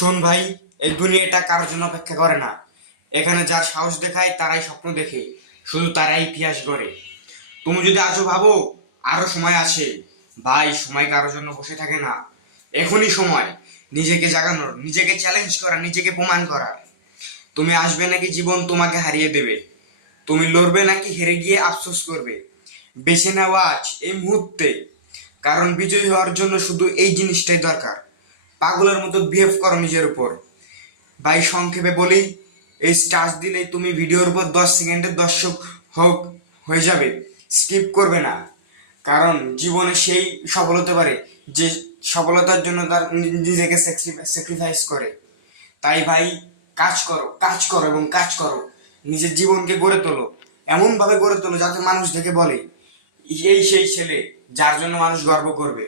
শোন ভাই, এই দুনিয়াটা কারোর জন্য অপেক্ষা করে না। এখানে যার সাহস দেখায় তারাই স্বপ্ন দেখে, শুধু তারাই ইতিহাস গড়ে। তুমি যদি আজও ভাবো আরো সময় আছে, ভাই সময় কারোর জন্য বসে থাকে না। এখনই সময় নিজেকে জাগানোর, নিজেকে চ্যালেঞ্জ করা, নিজেকে প্রমাণ করার। তুমি আসবে নাকি জীবন তোমাকে হারিয়ে দেবে? তুমি লড়বে নাকি হেরে গিয়ে আফসোস করবে? বেছে নেওয়া আজ এই মুহূর্তে, কারণ বিজয়ী হওয়ার জন্য শুধু এই জিনিসটাই দরকার। পাগলের মতো বিহেভ করো নিজের উপর। ভাই সংক্ষেপে বলি, এই স্টার্ট দিলেই তুমি ভিডিওর উপর 10 সেকেন্ডের দর্শক হোক হয়ে যাবে। স্কিপ করবে না, কারণ জীবনে সেই সফল হতে পারে যে সফলতার জন্য তার নিজেকে স্যাক্রিফাইস করে। তাই ভাই কাজ করো, কাজ করো এবং কাজ করো। নিজের জীবনকে গড়ে তোলো, এমন ভাবে গড়ে তোলো যাতে মানুষ দেখে বলে এই সেই ছেলে যার জন্য মানুষ গর্ব করবে।